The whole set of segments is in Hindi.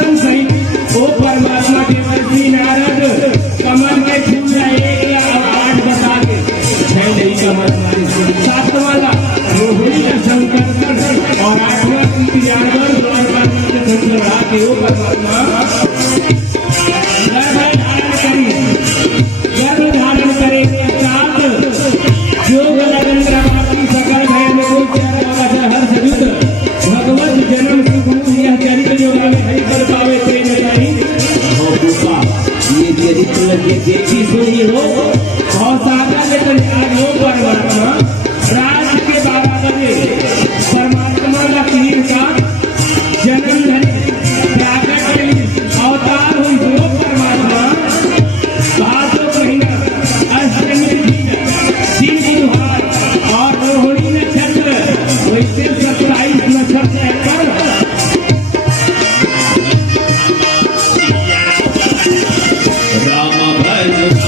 दर्शन सहित वो परमात्मा देवर्षि नारद कमल के फूल एक या 8 बता के 6 नहीं कमल 7 वाला रोहिणी का शंकर और 8वां जानवर द्वारका के वो परमात्मा गर्भ धारण करे योग लगन प्रभाती सकल भय में कोई प्यारा हर सयुत भगवत जन्म सुख यह चरित्र जो हरि कर पावे ते नहीं हो कृपा ये चरित्र लगे देखी सुनी हो और सागर में तो आज हो परमात्मा रात के 12 बजे परमात्मा का पीर का जन्म धरे प्राकट अवतार हुई वो परमात्मा भादो महीना अष्टमी दिन बुधवार और रोहिणी नक्षत्र वैसे 27 नक्षत्र पर राम भज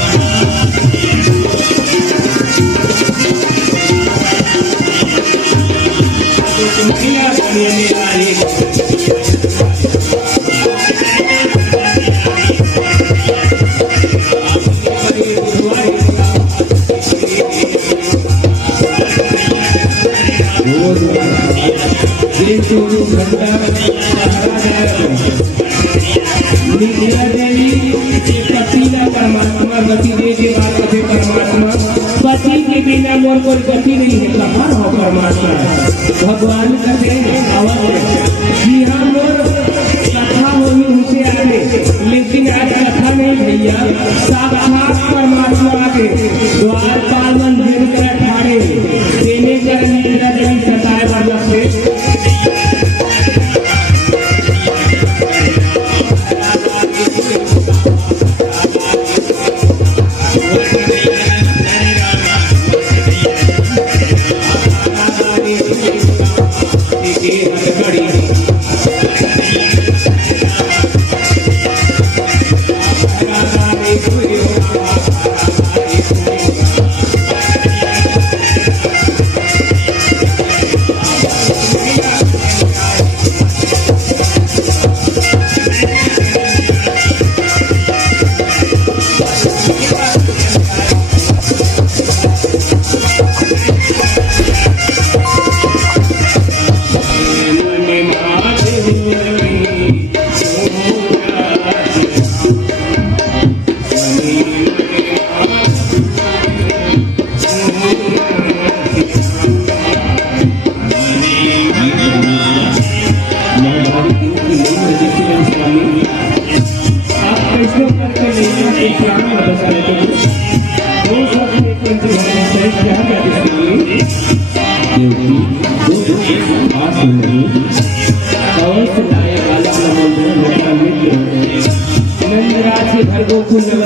परमात्मा गति दे के बाद परमात्मा पति के बिना मोर को गति नहीं है कहाँ हो परमात्मा भगवान कहते कि हाँ मोर कथा होगी उनसे आगे लेकिन आज कथा नहीं भैया साक्षात परमात्मा आगे द्वारपाल मंदिर कर ठाड़े देने कर नीला देवी सताए वाला से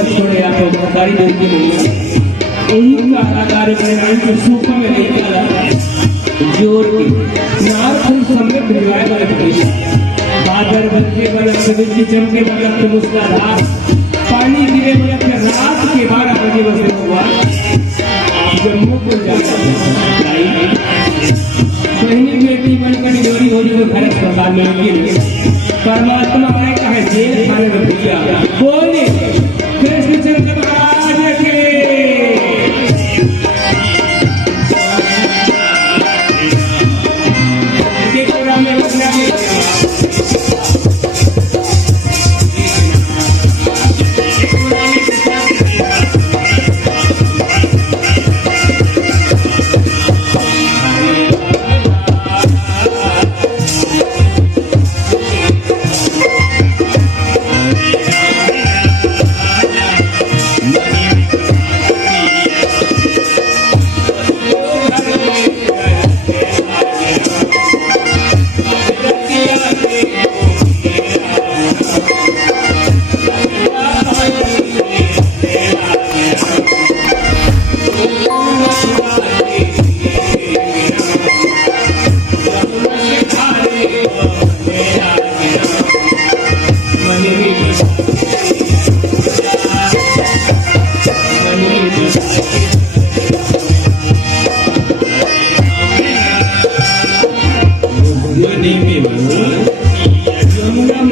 छोड़े आप सरकारी देती नहीं यही कारागार में सूखा में नहीं चला जोर की नार फल सम्यक रिवाय गलत बादर बच्चे गलत सभी चमके गलत मुस्कुराहट पानी गिरे गलत रात के 12 बजे बसे हुआ जम्मू को जाता बहनी बेटी बनकर जोड़ी हो जो भारत सरकार में परमात्मा ने कहा जेल खाने में भैया बोले कृष्णचंद्र महाराज के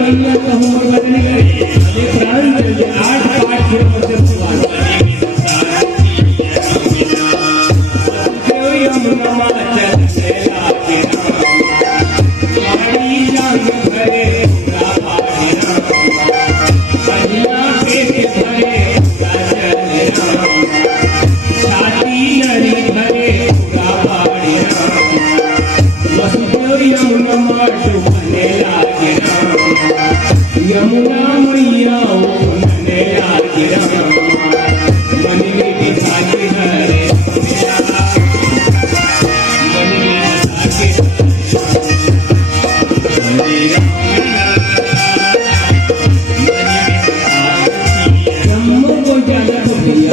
मैया कहूँ मोर बदली करे अरे प्राण चल जाए 8 पाठ फिर मतलब सवाल यमुना चल चला के पानी रंग भरे पूरा पानी कन्या पेट भरे छाती नरी भरे पूरा पानी वसुदेव यमुना डूबने लागे यमुना मैया उठने लागे मन में बिठा के घरे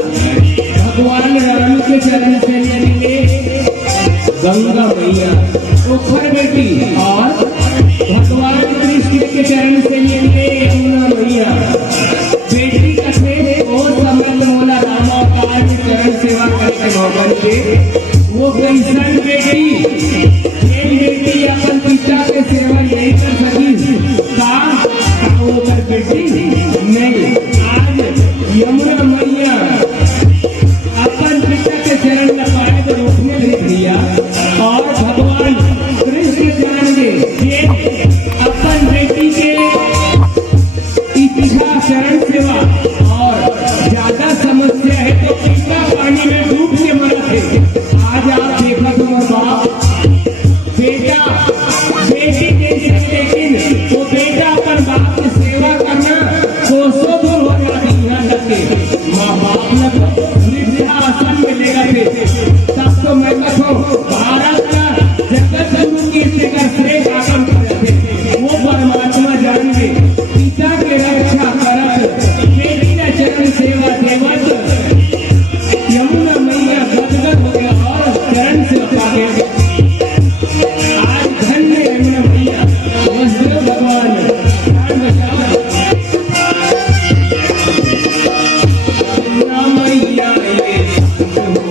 भगवान राम के चरण से लेंगे गंगा मैया उखर बेटी और भगवान कृष्ण के चरण से लेंगे यमुना मैया बेटी कथे और समर्थ मोला रामावतार के चरण सेवा करके मौका दे वो कैसन बेटी ये बेटी अपन पिता के सेवा नहीं कर सकी का वो कर बेटी नहीं आज यमुना मैया अपन पिता के चरण लगाए तो रोकने नहीं दिया और भगवान कृष्ण जानेंगे ये अपन बेटी के इच्छा चरण सेवा और ज्यादा समस्या है तो पिता पानी में डूब के मरा थे आज आप देखा तुम्हारा बाप बेटा बेटी के लेकिन वो बेटा अपन बाप की सेवा करना कोसों दूर हो जाती यहाँ तक के माँ बाप लग वृद्धाश्रम में ले गए थे तब तो मैं कहूँ भारत का जगत गुरु की श्रेष्ठ आगम करते थे वो परमात्मा जान के पिता के रक्षा करत बेटी का चरण सेवा देवत यमुना मैया गदगद हो गया और चरण से पागे आज धन्य यमुना मैया वसुदेव भगवान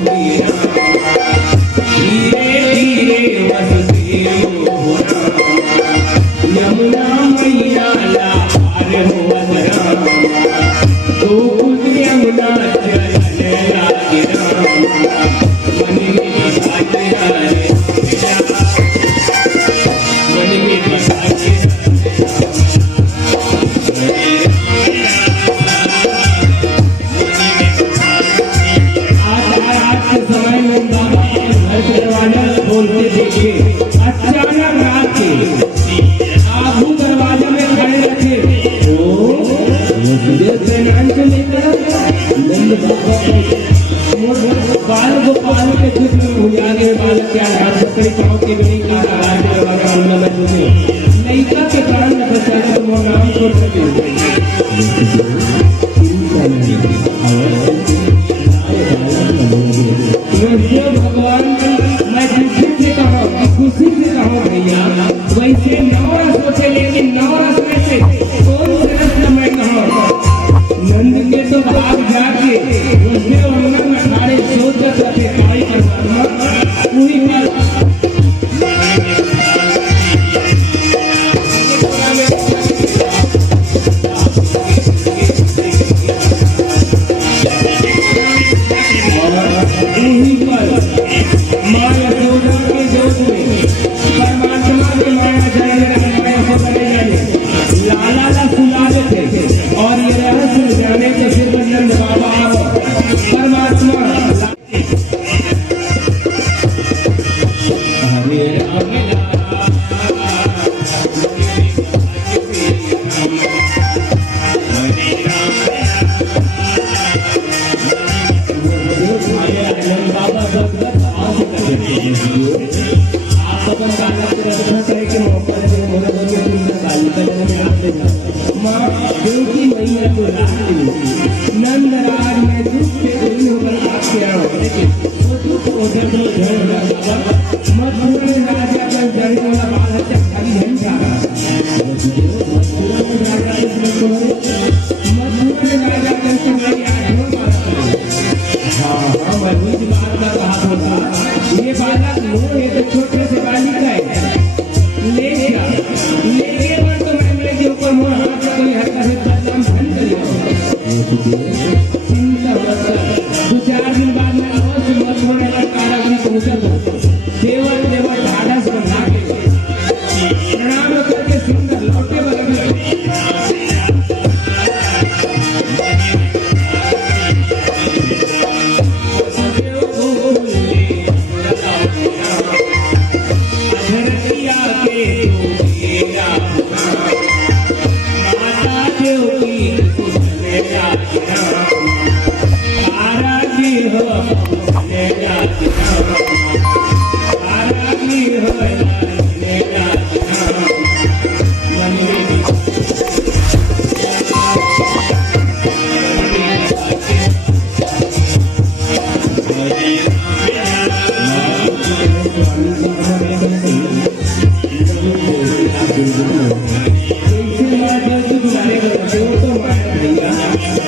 मैया धीरे धीरे वसुदेव यमुना मैया लापार हो तो यमुना चलने लागे मन में बिठाते मन में बिठाते आज के समय में बाबा घर के दरवाजा खोलते देखे अचानक रात के आगू दरवाजा में खड़े रखे को लेकर नंद बाबा बाल गोपाल के दुख में भुजाने बालक के आधार पकड़ी पाँव के बनी का आधार दरवाजा उन्ना में तुम्हें लड़का के कारण न बचाने तो मोर नाम छोड़ सके भगवान मैं खुशी से कहो भैया वैसे नवरस सोचे लेकिन नवरस में से कौन से रस मैं कहो नंद के तो भाग जाके उसने अंगन में खड़े सोचत रखे काई परमात्मा वही नंद राज में दुख से कोई होकर आपके आओ वो दुख उधर तो उधर मधुर में राजा का जड़ वाला बाल हत्या खाली है मधुर में राजा का तुम्हारी हाँ हाँ मधुर बात का कहा होता ये बालक लो ये तो छोटे से बालिका है ले गया तो मैं मेरे के ऊपर चिंता मत कर, 2-4 दिन बाद में अवश्य मत होने का कारागृह पहुंचत देवर देवर ढाढ़स बना के प्रणाम करके सुंदर लौटे बलबे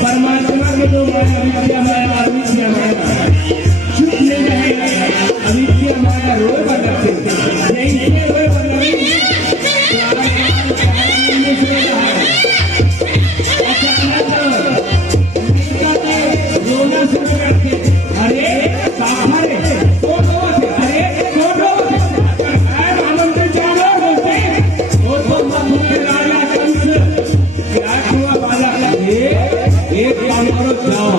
परमात्मा के दो माया अविद्या माया अविद्या माया चुप नहीं रहेगा, अविद्या माया रोए बदलते जैसे रोए बदली रोना शुरू करते, अरे बाहर अरे आनंद जानो बोलते वो तो मधुर राजा कंस क्या हुआ बालक एक काम करो जाओ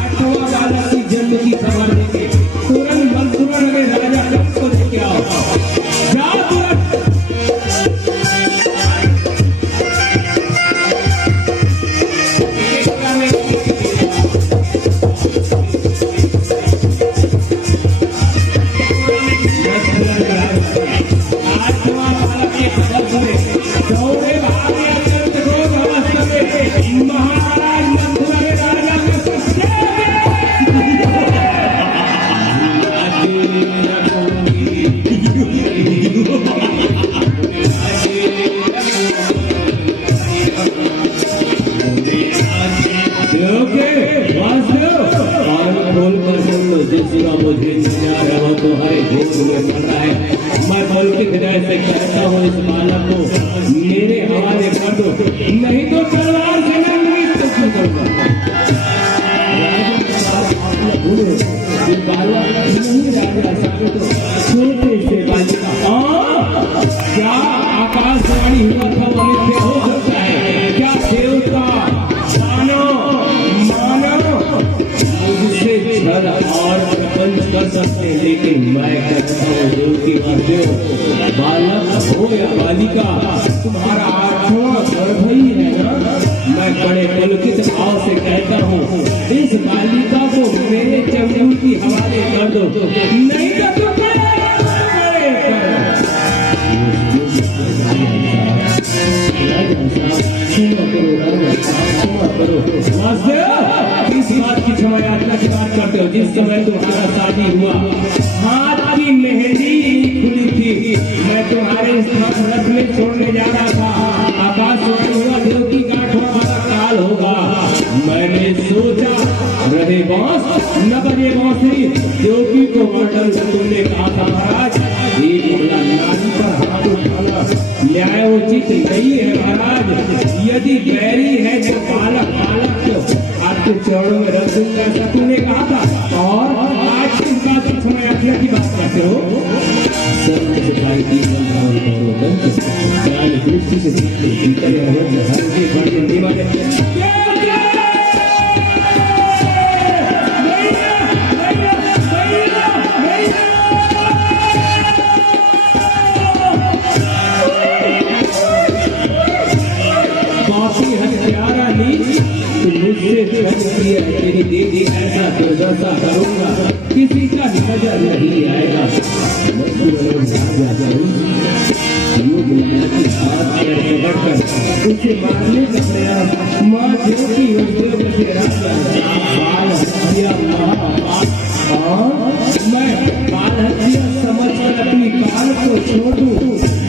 8वां बालक की जन्म की खबर देके तुरंत मंत्रुआ में राजा कंस को लेके आओ, जाओ तुरंत। मैं बोल के हृदय से कहता हूँ इस बालक को मेरे हवाले कर दो, नहीं तो तलवार से मैं मृत्यु करूंगा। बालक नहीं राजा साबित छोटे से बालिका क्या आकाशवाणी हुआ था वो मिथ्या हो सकता है क्या? देवता मानव मुझसे छल और प्रपंच कर सकते, लेकिन मैं कहता हूँ देव की बात बालक हो या बालिका तुम्हारा 8वां गर्भ ही है ना। मैं बड़े पुलकित भाव से कहता हूँ इस बालिका को मेरे चमड़ू की हवाले कर दो, नहीं तो तुम इस बात की क्षमा यात्रा की बात करते हो जिस समय तुम्हारा शादी हुआ हाथ की मेहंदी खुली थी, मैं तुम्हारे इस रथ में छोड़ने जा रहा था, आकाश हुआ देव की गांठों वाला काल होगा। मैंने सोचा रहे बांस न बजे बांसुरी, देवकी को मंडल तुमने कहा था महाराज एक बोला नारी पर हाथ उठाना न्याय उचित नहीं है महाराज, यदि बैरी है जो बालक आपके चरणों में रख दूंगा ऐसा तूने कहा था, और आज किस बात की समय यात्रा की बात करते हो? ज्ञान दृष्टि से तेरी देवी ऐसा दुर्दशा करूंगा किसी का नजर नहीं आएगा। उसे मारने का प्रयास माँ देव की योजना से बाल हत्या मैं बाल हत्या समझ कर अपनी काल को छोड़ दूं,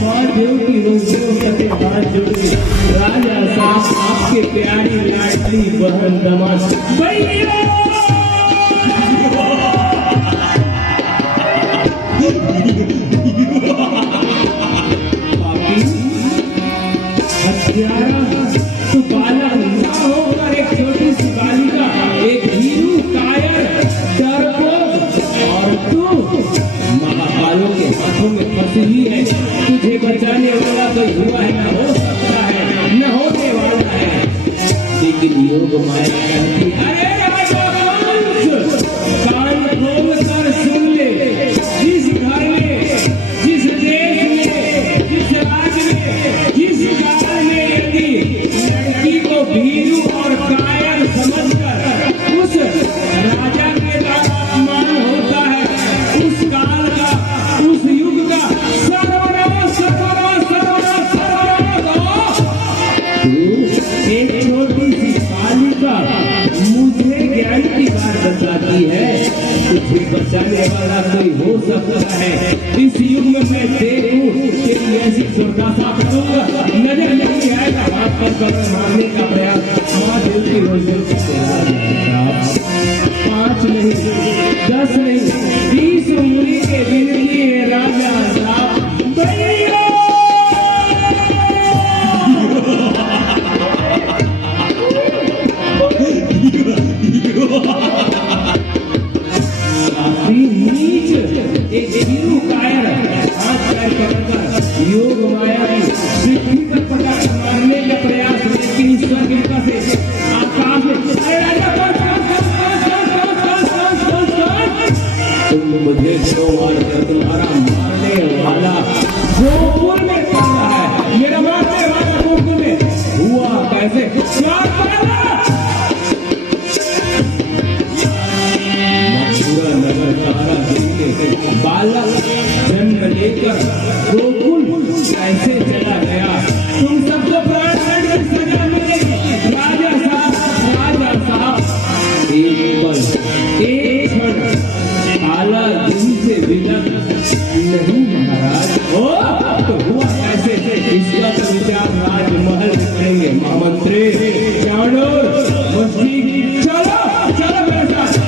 माँ देव की योजना से हाथ जोड़े राजा साहब आपके प्यारी लाडली बहन दमाद हत्यारा तो बाला ना होकर एक छोटी में फंसी ही है। तुझे बचाने वाला कोई हुआ है, न हो सकता है, न होने वाला है। लेकिन योग माया कहती अरे राजवंश, कान खोल कर सुन ले। जिस घर में, जिस देश में, जिस राज्य में, जिस काल में यदि लड़की को भीरू और कायर समझकर उस राजा के द्वारा अपमान होता है, उस काल का, उस युग का सर्वनाश सर्वनाश सर्वनाश सर्वनाश। एक छोटी सी बालिका मुझे ज्ञान की बात बताती है, तुझे बचाने वाला कोई हो सकता है। इस युग में मैं देखूं तेरी ऐसी दुर्दशा करूंगा, नजर नहीं आएगा, हाथ पर मारने का प्रयास। माँ देव की रोशनी से 5 नहीं, 10 नहीं, 20 उंगली के गिनती है राजा साहब। भैया काफी नीच एक वीरू कायर हाथ पैर पकड़कर योग माया की पृथ्वी पर पटक मारने का प्रयास, लेकिन ईश्वर की कृपा से आकाश में तुम मुझे क्यों मारते, तुम्हारा मारने वाला गोकुल में पड़ रहा है। मेरा मारने वाला गोकुल में हुआ कैसे? पूरा नगर तारा बालक जन्म लेकर गोकुल कैसे चला गया? तुम सबको प्राण दंड की सजा मिलेगी। राजा साहब एक पल, एक क्षण आला दिन से विलग नहीं महाराज। हो तो हुआ कैसे? इसका तो विचार राजमहल करेंगे महामंत्री चाणूर मुस्लिम। चलो चलो मेरे साथ।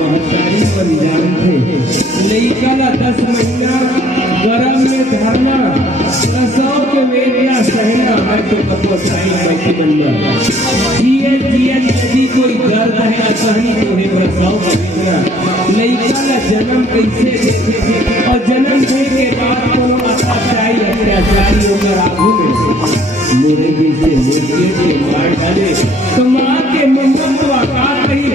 महतारी पर जानते 10 महीना गरम में धरना, प्रसव के वेदना सहना। मैं तो कपो साई बैठी बनवा जिए यदि कोई दर्द है असहनी तो है प्रसव का वेदना। लड़का का जन्म कैसे देखे और जन्म देने के बाद को अत्याचारी अत्याचारी होकर आंखों में मुर्गे से मुर्गे से मार डाले तो माँ के मंगल तो आकाश कहीं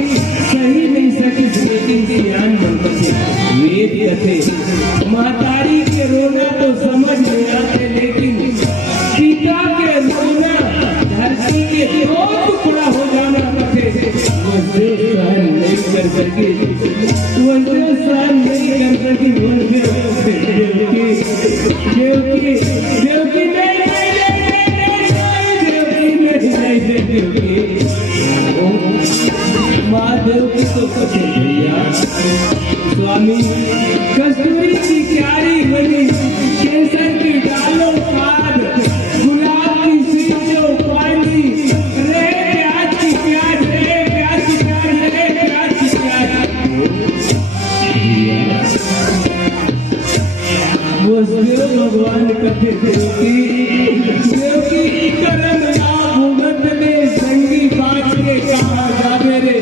सही नहीं सकी। लेकिन ज्ञान मंत्र से वेद कथे महतारी के रोना तो समझ में आते, लेकिन पिता के रोना धरती के 2 टुकड़ा हो जाना कथे वो सहन नहीं कर सके, वो सहन नहीं कर सकी। देवकी महादेव की तो कथे भैया स्वामी कस्तूरी की क्यारी बनी, केसर की डालो खाद, गुलाब की सींचो पानी, रे प्याज की प्याज, रे प्याज की प्याज, रे प्याज की प्याज। वो देव भगवान कथे देवकी करम भूगत में संगी बाज के कहा जावे रे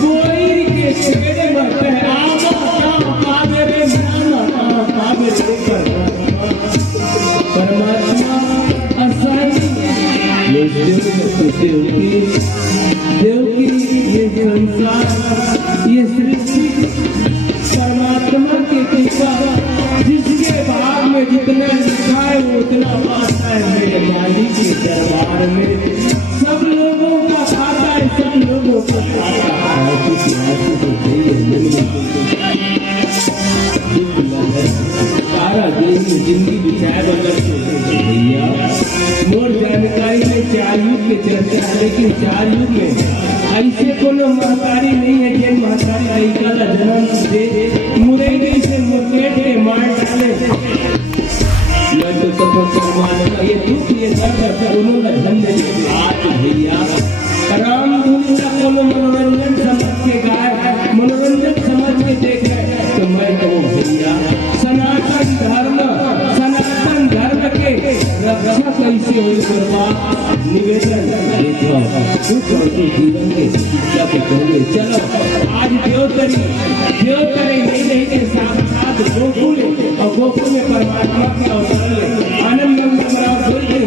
गोई के छेड़े मत आवे रे आवे रे परमात्मा आसानी ये देव की ये संसार ये सृष्टि परमात्मा के आता है मेरे मालिक के दरबार में। सब लोगों का खाता है, सब लोगों का खाता है। सारा दिन जिंदगी बिछाए बगल भैया मोर जानकारी में 4 युग के चर्चा है, लेकिन 4 युग में ऐसे कोनो महतारी नहीं है जिन महतारी लड़का का जन्म दे मुरैनी से मुकेट के मार डाले। मैं तो तपस्या मानता ये दुख ये दर्द दोनों का धन्य आज भैया रामधुनी का कोनो मनोरंजन समझ के गाय मनोरंजन समझ के देख रहे तो मैं कहूँ भैया सनातन धर्म के रक्षा कैसे हो निवेदन दुख और जीवन के शिक्षा को कहोगे। चलो आज देवतरी नहीं के साथ गोकुल और गोकुल में परमात्मा के अवसर ले आनंद मनाओ बोलिए।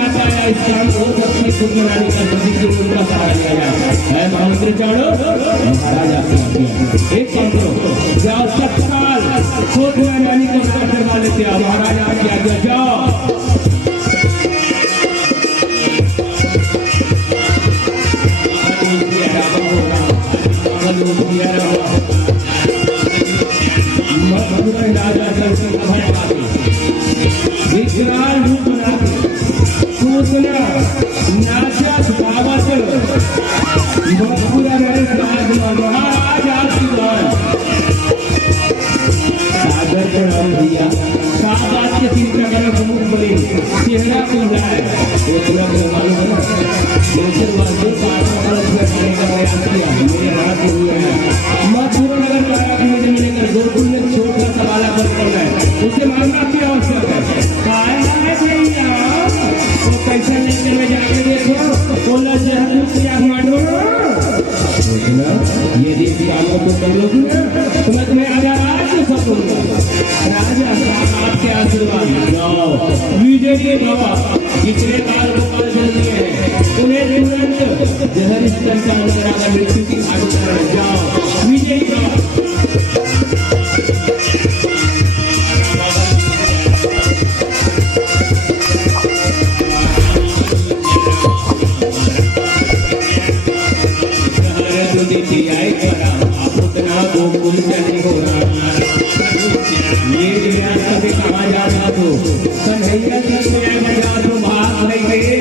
आता है इस काम को अपने खुद बनाने का सभी की उनका सहारा लिया जाए है महामंत्री चाड़ो महाराज आपके एक काम करो जाओ तत्काल खुद नानी को करवा लेते आओ महाराज आपकी आज्ञा जाओ विकराल रूप बना सूचना नाचा गावत पूरा महाराज आशीर्वाद सागर प्रणाम भैया सात बात के चिंता करना बहुत बड़ी चेहरा को जाए वो पूरा मालूम है ना नेचर वाले करने का प्रयास किया मेरे हाथ में हुआ है मथुरा नगर कारा की मुझे मिलेकर गोकुल में छोटा सवाल कर पड़ना है उसे मानना की आवश्यक है भैया वो पैसा लेने में जाके देखो बोला जहर मानो ये देश वालों को कर लो समझ में आ जा राजा आपके आशीर्वाद जाओ विजय के बाबा जितने काल गोपाल जन्मे हैं उन्हें तुरंत जहर स्तर का नजर आकर मृत्यु की घाट उतार जाओ विजय बाबा गोकुल नहीं हो रहा ये कभी कहा जाता तो कन्हैया तो भाग गए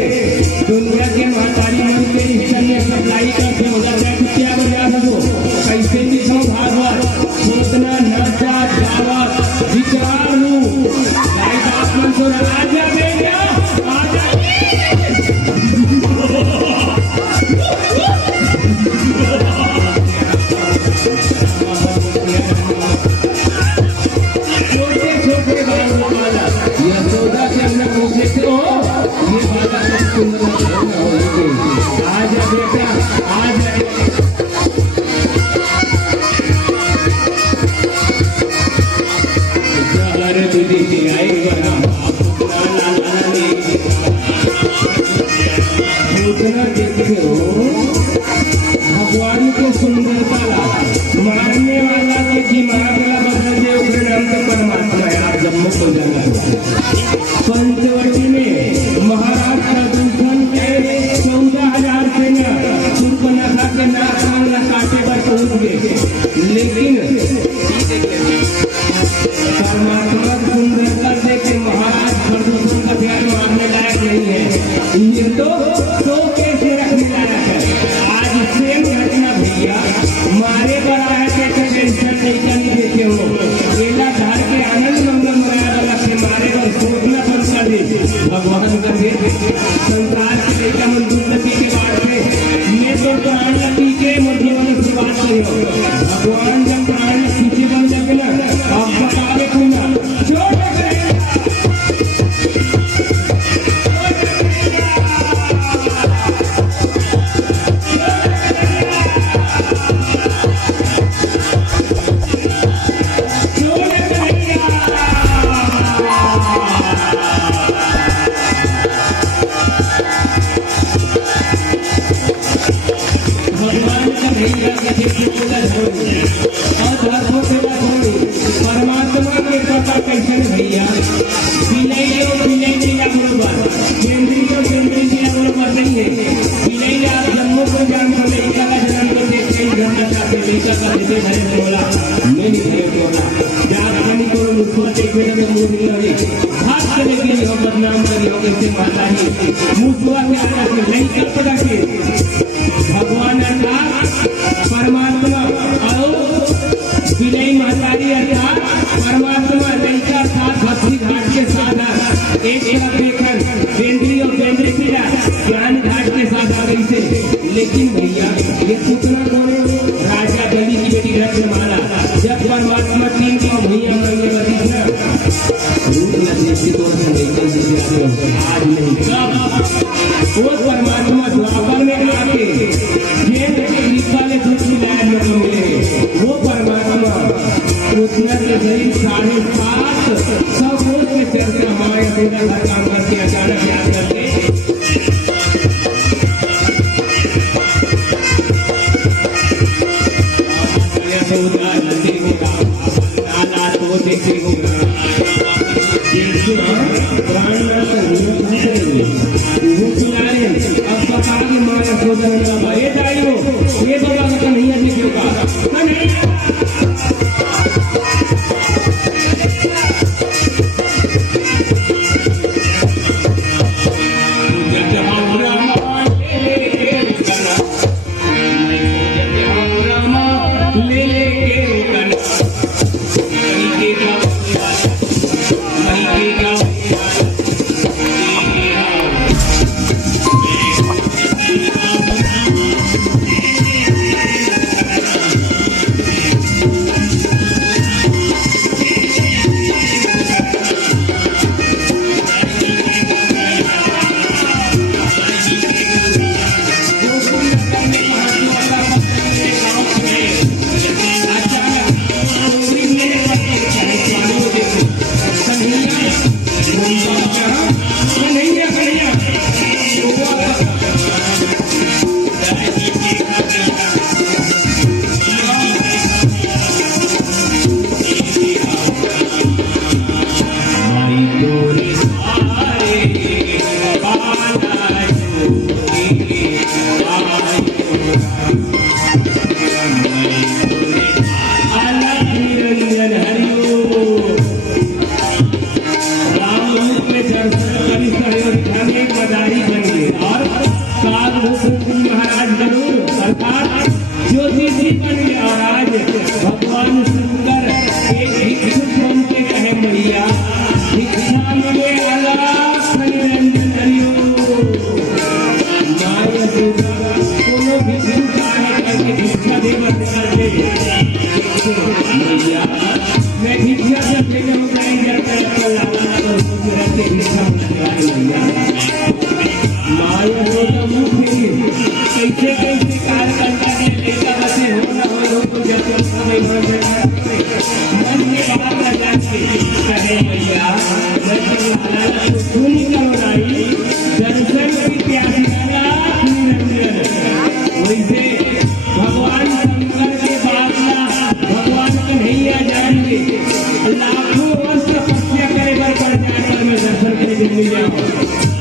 दुनिया के महतारी मन के स्तर में सप्लाई करते हो जाता है क्या बजा सको कैसे भी सो भागवत सोचना नचा गावत विचार लू गायक मन को राजा बेटा भगवान के सुंदरता मारने वाला के दिमाग वाला बदल दे उसे नाम तो परमात्मा है आप जम्मू को जाना पंचवटी में महाराज प्रदूषण के 14,000 सेना सुर्पनखा के नाक काटे पर पहुंच गए लेकिन परमात्मा सुंदरता देखे महाराज प्रदूषण का ध्यान मारने लायक नहीं है ये तो कैसे रखने लायक है आज सेम घटना भैया मारे पर आया के टेंशन नहीं करनी देते हो केला धार के आनंद मंगल मनाया वाला के मारे पर सोचना बंद कर दे भगवान का दे संसार के लेकर मंजूर नदी के बाद से ये तो प्राण नदी के मंजूर में शुरुआत करी भगवान जब प्राण पीछे बन जाए ना आप बतावे खुना छोड़ परमात्मा के पता कैसे भैया विनय जिला बरोबर केंद्रीय जिला बरोबर नहीं है विनय आप जम्मू को जान कर लड़का का जन्म तो देखते ही घर का लड़का का देते घरे बोला मैं नहीं बोला जात बनी को मुझको देखने में मुंह नहीं लगे हाथ चले गए हो बदनाम करी हो कैसे माता ही मुझको के आया से नहीं कर पता के भगवान अर्थात परमात्मा और विनय महतारी अर्थात परमात्मा लड़का साथ भक्ति घाट के साथ एक देखकर केंद्रीय और केंद्रीय पीड़ा ज्ञान घाट के साथ आ गई से लेकिन भैया ये सूचना कौन राजा बलि की बेटी घर में मारा जब परमात्मा 3 को भैया मंगे बती ना रूप लगे तो आज नहीं कब वो परमात्मा द्वापर में आके ये कृपा ने दूसरी लाइन में मिले वो परमात्मा उतना के करीब 7.5 सब रोज के चर्चा हमारे काम करके अचानक याद करके यशोदा नंदन बाबा ये तालियों ये बाबा का कन्हैया जी क्यों का कन्हैया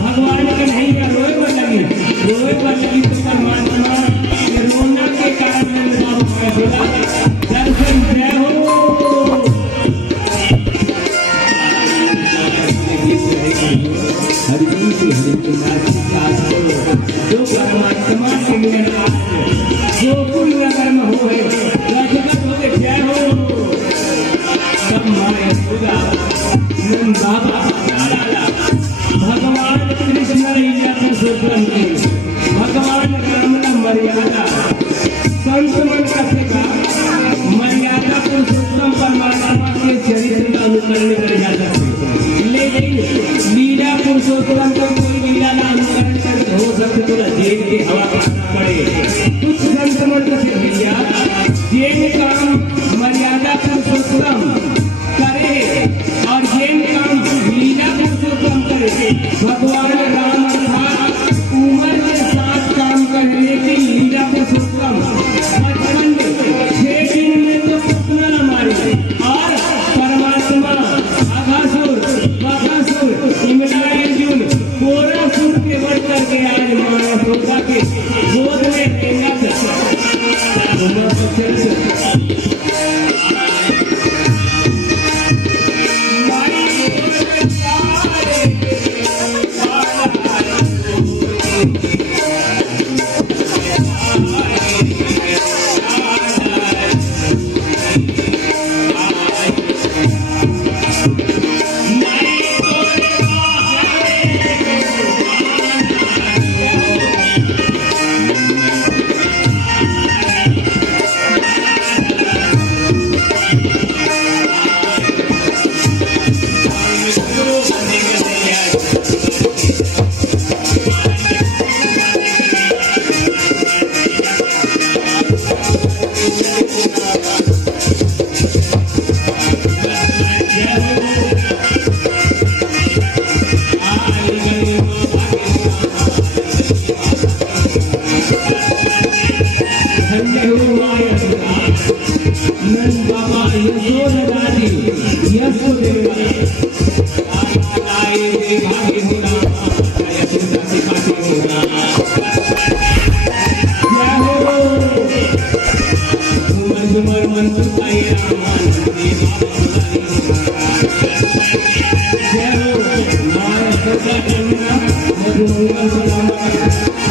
भगवान कन्हैया रोए पर लगी तो परमात्मा के रोना के कारण दर्शन जय हो हरि जो परमात्मा के मिलन जो कुल नगर में हो जगत हो जय हो सब माया खुदा बाबा भगवान कृष्ण पुरुषोत्तम की भगवान राम का मर्यादा संत मन कथेगा मर्यादा पुरुषोत्तम परमात्मा के चरित्र का अनुकरण कर जा सकते, लेकिन लीला पुरुषोत्तम को कोई लीला का अनुकरण कर हो सकते तो जेल के हवा करना पड़े। कुछ संत मन कथे भैया जेल काम मर्यादा पुरुषोत्तम करे और जेल काम लीला पुरुषोत्तम करे। भगवान राम अर्थात उम्र के साथ काम करने की लीला पुरुषोत्तम बचपन में 6 दिन में तो पुतना न मारे और परमात्मा अघासुर बकासुर इमला अर्जुन कोरासुर के बढ़ करके आज माया के गोद में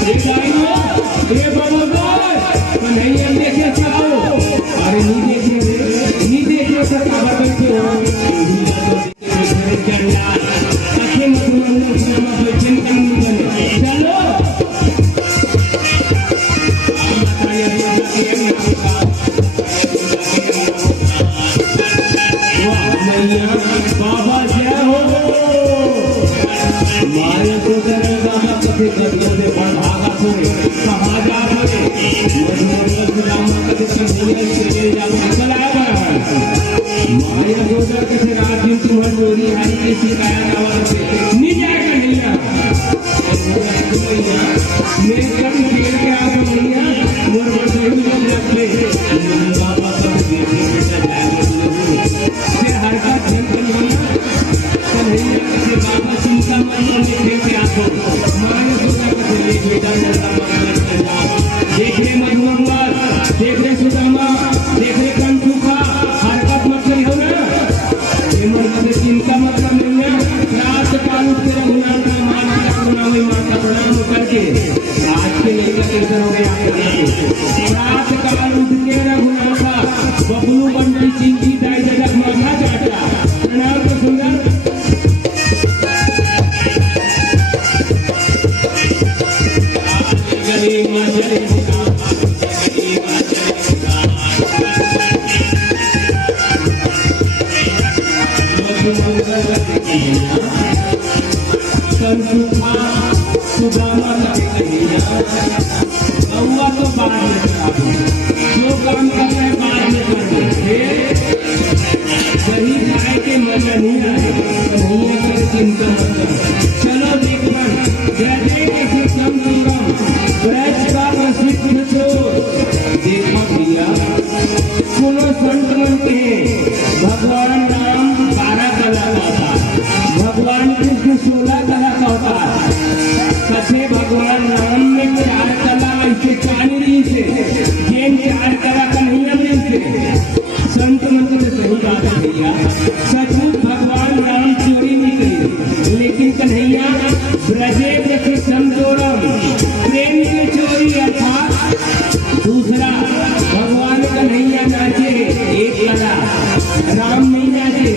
ये बरोबर कन्हैया देखे चलाओ। अरे नहीं देखे रे, नहीं देखे तो खबर बैठे हो आखे मधुमंगल सिनेमा पे चिंता नहीं चलो बाबा जय हो माया को करेगा कभी कभी से भागा थोड़े कहा जा रहे मधुमंगल सिनेमा कभी कभी से जाओ चलाया माया गोदर के से रात दिन तुम्हारी चोरी आई के शिकायत आवाज से नहीं जाएगा नहीं मेरे कभी देर के आ गया मोर मोर से लोग लगते बाबा सब देखे बेटा जाएगा से हर का जन बना कन्हैया के बाबा चिंता मत करने के आंखों माया गोदर के ले बेटा चला देख रे मधुमंगल देख रे सुदामा देख रे कंठुका हरकत मत करी हो ना ये मन चिंता मत करने रात काल उठ के रघुनाथ का माता प्रणाम करके आज के लिए कैसे हो गया रात काल उठ के रघुनाथ का बबलू बंटी चिंकी दाई जगत माथा चाटा प्रणाम को सुंदर सुदामा गौआ तो बाद में जो काम कर रहे बाद में कर वही खाए के मन नहीं आए नहीं कर चिंता चलो देखना जय जय के सम सुगम ब्रज का प्रसिद्ध जो देखा भैया सुनो संत मन के भगवान राम 12 कला का होता भगवान कृष्ण 16 कला का होता कथे भगवान राम में 4 कला ऐसे चांदी से जेन 4 कला कन्हैया में से संत मंत्र सही बात है भैया सचमुच भगवान राम चोरी नहीं करी लेकिन कन्हैया ब्रजे के समझोरम प्रेम की चोरी अर्थात दूसरा भगवान कन्हैया नाचे एक कला राम नहीं नाचे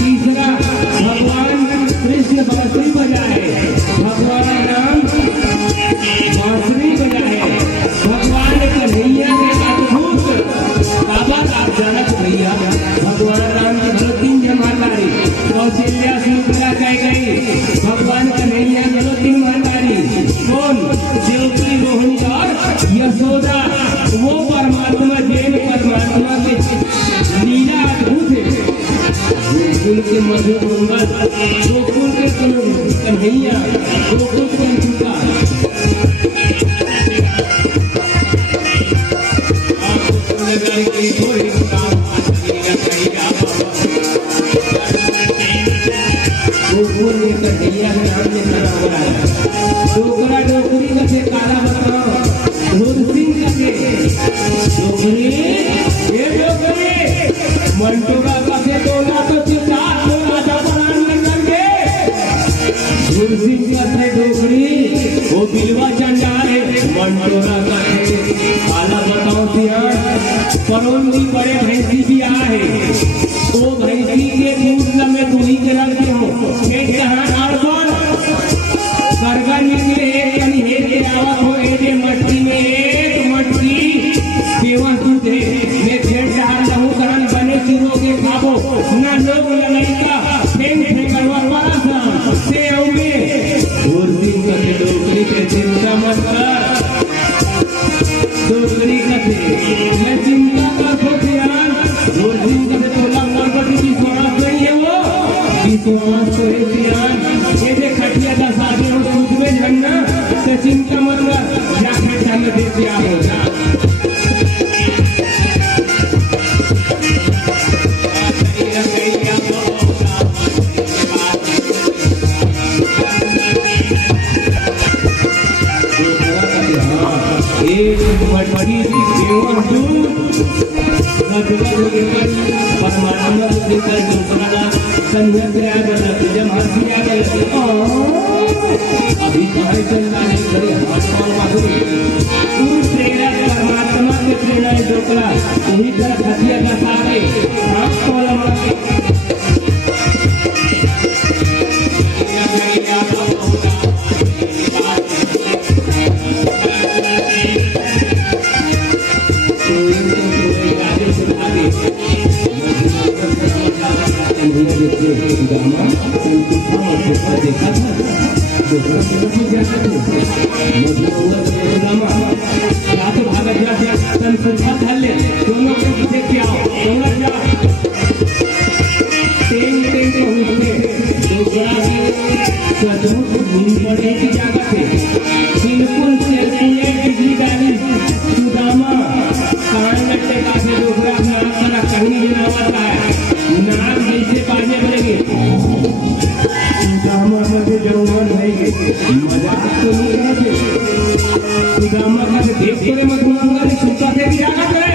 तीसरा भगवान कृष्ण बांसुरी बजाए भगवान राम बांसुरी बजाए भगवान कन्हैया के अद्भुत बाबा आप जानत भैया भगवान राम की 2-3 जमादारी कौशल्या सुमित्रा कह गई भगवान कन्हैया की 2-3 जमादारी कौन देवकी रोहिणी और यशोदा वो परमात्मा जैन परमात्मा के लीला अद्भुत है गोकुल के मधुर मंगल गोकुल के कन्हैया गोकुल के अंकिता गोकुल में कन्हैया के नाम में खड़ा हो रहा है डोकरा डोकरी का से काला बताओ धुन सिंह का से डोकरी ये डोकरी मंटोरा का से तोला तो चिता तोला जबरान में करके धुन सिंह का से डोकरी वो बिलवा चंडा है मंटोरा का से काला बताओ सियान परोंदी बड़े भैंसी भी आए वो भैंसी के दूध में दूही के रखते हो एक जहां और कौन सरगा निकले यानी हे के आवाज हो ए मट्टी में एक मट्टी सेवा दूध है मैं खेत जहां लहू करन बने शुरू के खाबो ना लोग लड़का फेंक करवा वाला सा से औगे और दिन का डोकरी के चिंता मत कर डोकरी का मैं चिंता करतो ध्यान और दिन का तोला मरबटी की सोना नहीं है वो विश्वास को ध्यान ये दे खटिया का साथी हो सूझ में झन्ना से चिंता मत कर जाके धन दे दिया हो जा एक मटकी देवन दूध मधुर के परमात्मा के कर दूसरा कन्या ग्रह जब हंसी आ गई अभी कहे चलना नहीं करे निकला वही तरह हथिया बता के हाथ को लगा के देखा था या तो भागत जा तन सुखा धर ले दोनों के पीछे क्या दोनों जा तेल पहुंचते दूसरा सचमुच घूम पड़े की जगह पे बिल्कुल चलती बिजली डाली सुदामा कान लट्टे का से दूसरा अपना कहीं भी ना आता है नाक जैसे बाजे बनेंगे सुदामा के जरूरत नहीं मजाक तो नहीं करते सुदामा का देख करे मधुमंगल सुनता थे कि जागा करे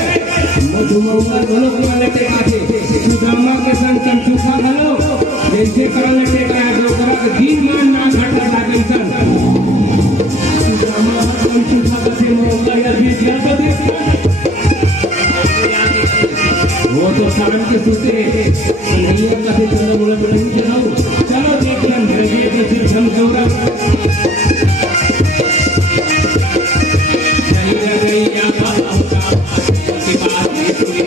मधुमंगल बोलो कि लटे काटे सुदामा के संग कंचूसा घलो जैसे कर लटे का डोकरा के दिन मान ना घट लगा के इंसान सुदामा कंचूसा के मंगल या बीच या तो देख वो तो शाम के सोते नहीं कथे चलो बोले नहीं चलो चलो देख लें धीरे के सिर्फ हम जोरा नहीं गई या बाबा की बात नहीं सुनी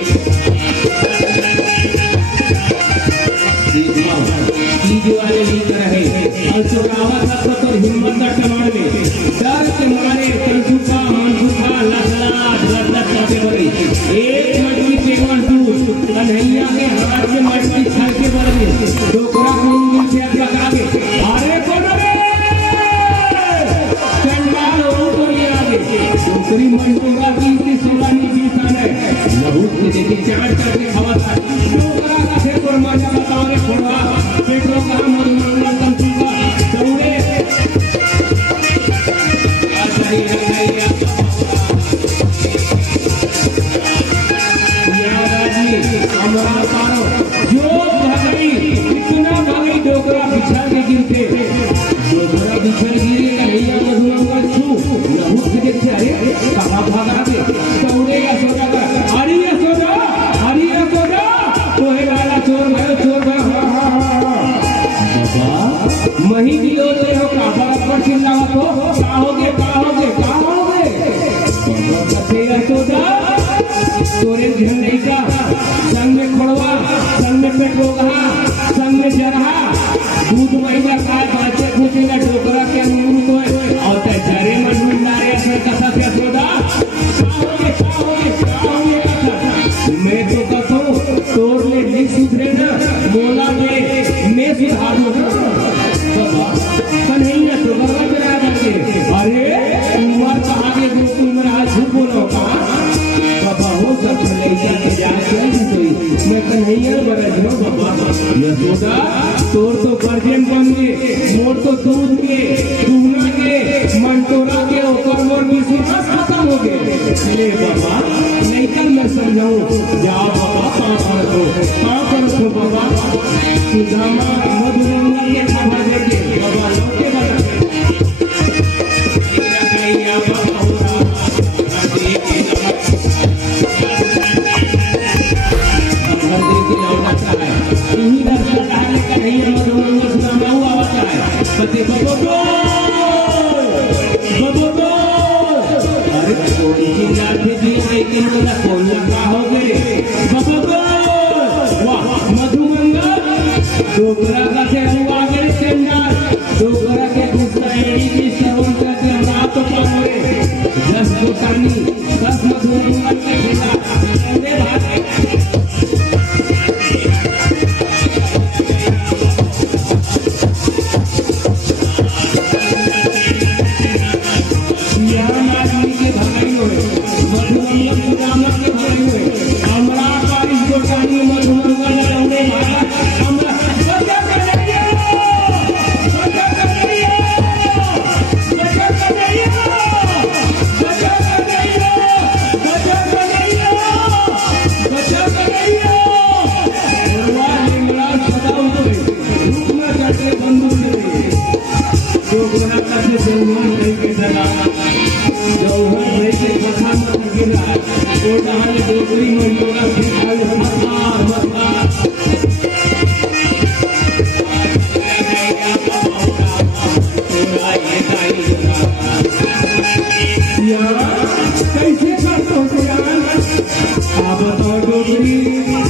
चीज वाले नहीं कर रहे और चुरावा सब तो हिम्मत का टमार में डर के मारे कंसुका मनसुका लखला करके बड़ी एक मटकी पेवर दूध कन्हैया के हाथ में मटकी छल के बड़ी डोकरा को से लगा के अरे कौन रे चंडाल ऊपर ले आगे डोकरी मंडोगा की सुलानी बीसान है लहू के देखे चार करके खवा था डोकरा का से कोई मजा बताओ रे फोड़वा पेटो का मधुमंगल कंसुका दौड़े आचारी रंगैया हमारा पारो जो भाई इतना भाई डोकरा बिछा के गिरते डोकरा बिछा गिरे कन्हैया मधुमंगल छू लहू से देखते अरे कहाँ भागा के दौड़ेगा सोचा कर अरे सोचा तो है लाला चोर भयो बाबा मही दियो ले हो का बराबर चिल्लावा तो काहोगे बाबा कथेगा सोचा तोरे ध्यान नहीं का संग में खोड़वा संग में पेटोगा संग में जरहा दूध महिला काय बाचे पूछेगा डोकरा के अनुरूप है और ते जरे मजूदा रे से कथा से सोदा काहोगे मैं तो कहूं तोर ले नहीं सुधरे ना बोला मैं सुधार दूंगा बाबा कन्हैया तो बरला करा देंगे अरे उमर कहां के गोकुल में आज झूठ बोलो कहां हो सब लड़का के जाके कोई मैं कन्हैया बरज हो बाबा यशोदा तोर तो वर्जन बन के मोर तो दूध के दूना के मंटोरा के ओकर मोर विश्वास खत्म हो गए ले बाबा नहीं कल मैं समझाऊं जाओ बाबा कहां करो बाबा सुदामा मधुमंगल के खबर देके बाबा लौटे बता कन्हैया बाबा कन्हैया मधुमंगल सुदामा हुआ आता है पति बबो अरे कोई जाते भी लेकिन बोला कौन लगा हो गए बबो वाह मधुमंगल डोकरा का से हुआ गए चंडाल डोकरा के गुस्सा एड़ी की श्रवण करके हम तो पावे 10 दुकानी 10 मधुमंगल के खिलाफ अंदे भागे जो वो डाल डोगरी में योगा सिखाल मथा कैसे करते हो यार आप बताओ डोगरी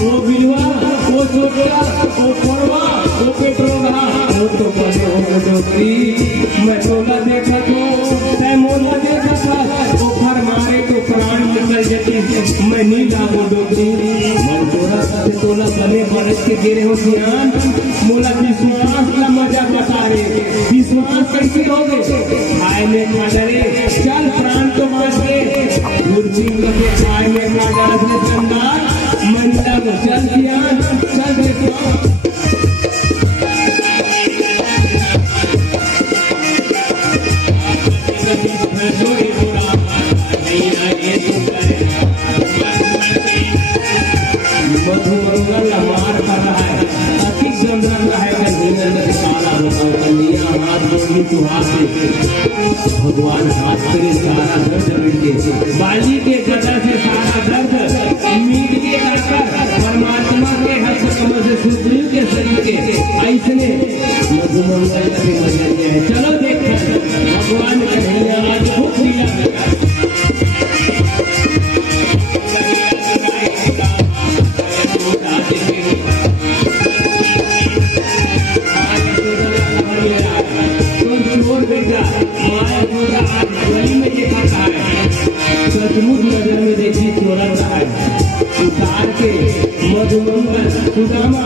वो बिलवा वो चोटला वो फोड़वा वो पेट्रोला वो तो पढ़े हो डोगरी मैं तोला देखा तो मैं मोला देखा था वो फर मारे तो प्राण निकल जाती मैं नहीं लागो डोगरी मैं तोला साथे तोला बने बरस के गिरे हो ध्यान मोला विश्वास का मजा बता रे विश्वास कैसे हो गए आए में ना डरे चल प्राण तो बच गए गुरजी लगे आए में ना डरे चंदार मंडा को चल ध्यान चल देखो मधुमंगल मार कर रहा है अति जमन रहा है कन्हैया सारा होता कन्हैया हाथ जोड़ी तू हाथ से भगवान हाथ करे सारा दर्द मिटे बाली के गदा से सारा दर्द मीट के आकर परमात्मा के हस्त कमल से सुग्रीव के शरीर के ऐसने मधुमंगल के नजरिया है चलो देखते भगवान कन्हैया आज भूख लिया सचमुच नजर में देखी चोरा रहा है उतार के मधुमंगल सुदामा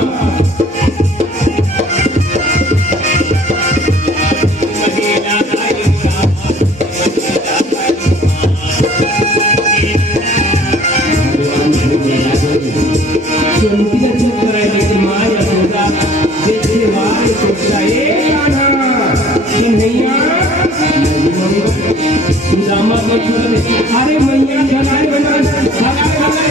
अरे मैया जलाए बना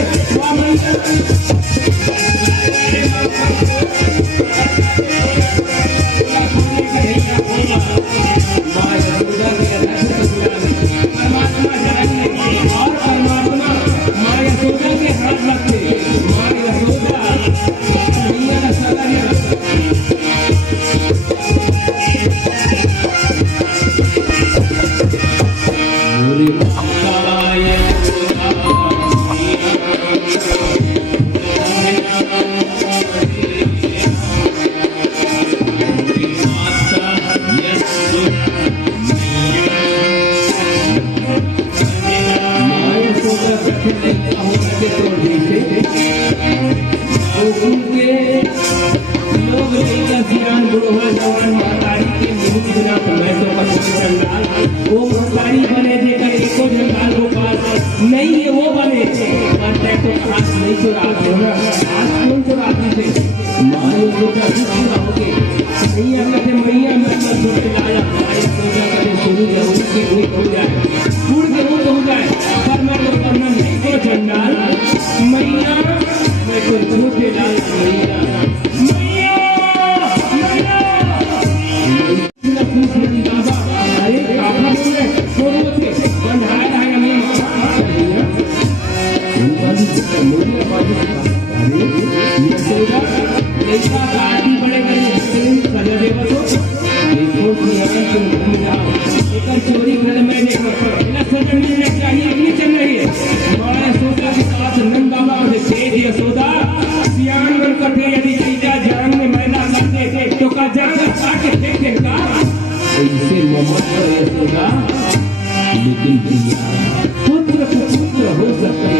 वो महतारी बने देकर एको जंगाल गोपाल नहीं है वो बने तो खास नहीं चुराते हो ना आज कौन चुराते थे मानो का पूरा हो गए मैया कहते मैया मैं छोटे लाया सोचा करे शुरू जरूर की हुई हो जाए फूल के रूप हो जाए पर मैं तो करना नहीं को जंगाल मैया मैं तो छोटे लाया मैया चोरी घर में चाहिए नहीं चल रही है हमारे सोचा के साथ नंद बाबा से तेज यशोदा सियान बन कटे यदि चीजा जान में मैला करते थे तो का जान काट देते का ऐसे मोहम्मद यशोदा लेकिन पुत्र पुत्र हो सकते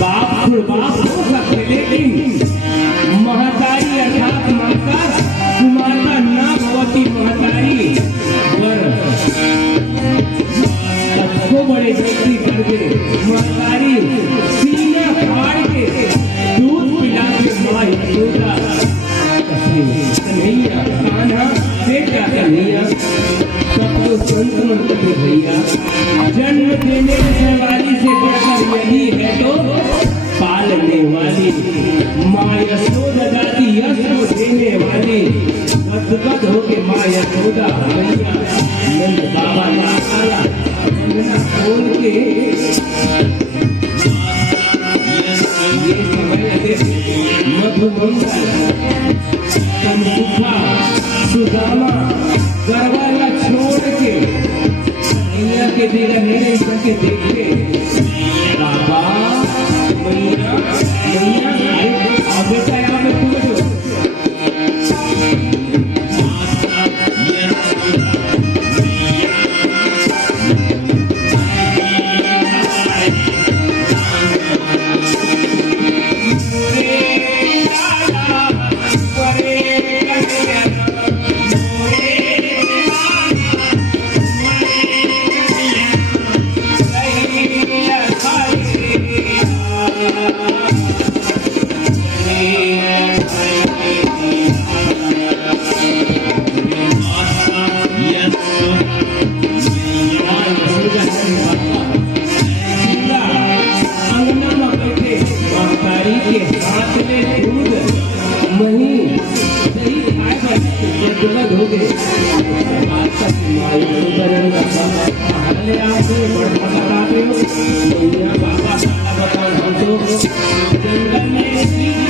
बाप हो सकते लेकिन महतारी अर्थात माता कुमाता ना भगवती महतारी अच्छो बड़े व्यक्ति करके महतारी सीना फाड़ के दूध पिला के माँ यशोदा कन्हैया कान्हा बेटा कन्हैया सबको संतमन करके भैया जन्म देने वाली से बढ़कर यही है तो पालने वाली माँ यशोदा दादी यश देने वाली गदगद होके माँ यशोदा भैया नंद बाबा खोल के के देगा नहीं सके देख के बाबा मैया मैया अब बेटा यहाँ में पूछो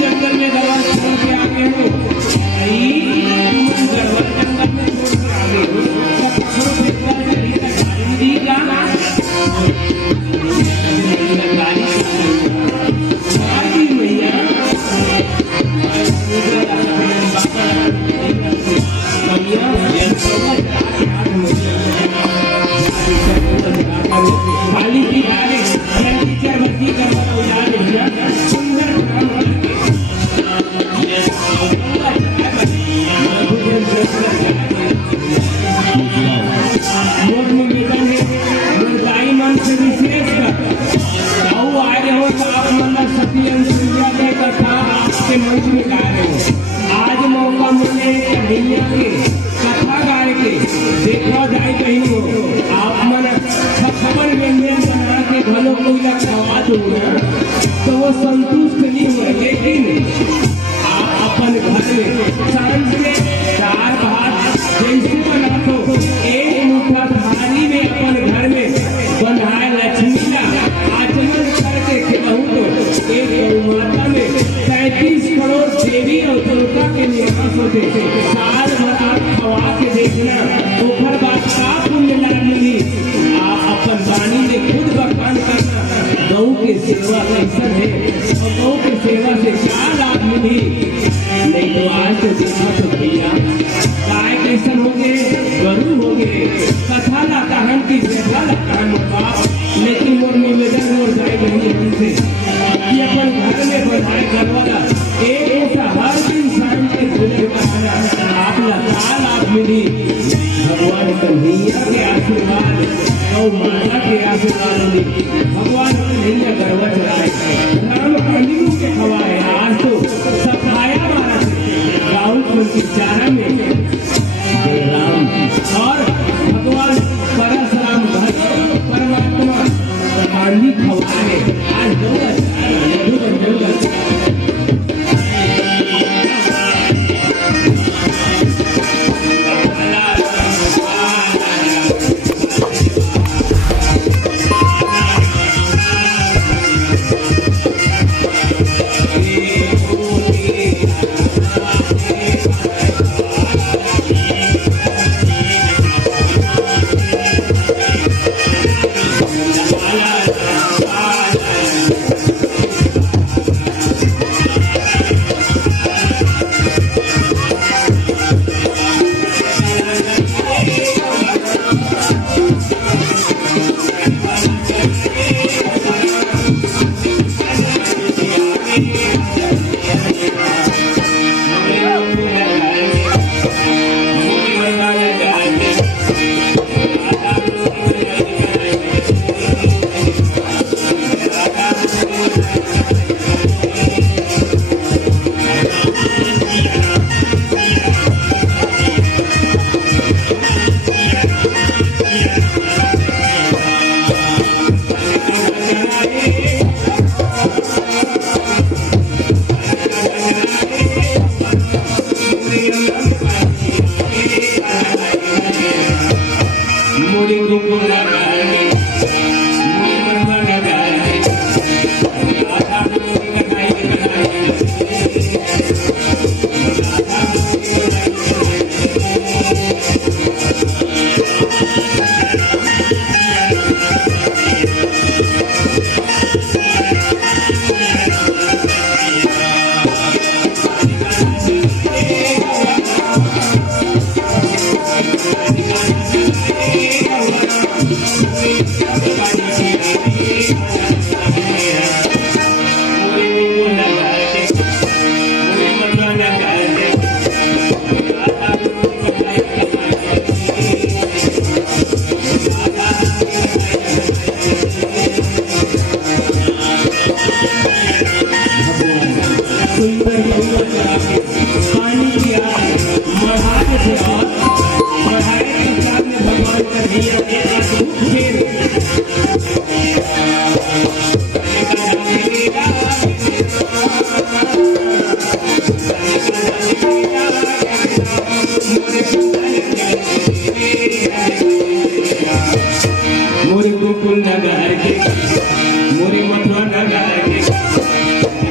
जंगल में दवा छोड़ के आगे हो खाली की टीचर बच्ची का सुंदर मन से विशेष आए हो तो आप मतलब सती अंश कथा आपके मंच में गा रहे हो। आज मौका मिले कन्हैया के कथा गाय के देखा जाए कहीं हो आप मन खबर व्यंजन बना के घरों को खवा दो तो वो संतुष्ट नहीं हुए। लेकिन अपन घर में शांत से दाल भात जैसे बना तो एक मुठा थाली में अपन घर में बनाए लक्ष्मी का आचमन करके खिलाऊं तो एक गौ माता में 35 करोड़ देवी और देवता के निवास होते साल भर आप खवा के देखना ओखर बात का पुण्य लाभ मिली। आप अपन वाणी में खुद बखान करना गौ के सेवा कैसन है और गौ के सेवा से क्या लाभ मिली। नहीं तो आज तो देखा तो भैया गाय कैसन हो गए गरु हो गए कथा ला कहान की सेवा ला कहान बाप। लेकिन मोर निवेदन हो जाए नहीं से कि अपन घर में बनाए घर वाला एक ऐसा हर दिन शाम के खुले बनाना आप लगा लाभ मिली। भगवान कन्हैया के आशीर्वाद गौ माता के आशीर्वाद मिली। भगवान कन्हैया गर्व चलाए राम कन्हैया के खवाए आज तो सफाया मारा गाँव की चारा में राम और भगवान परशुराम परमात्मा गांधी खवाए आज Yeah. मोरे गोकुल नगर के मोरे मथुरा नगर के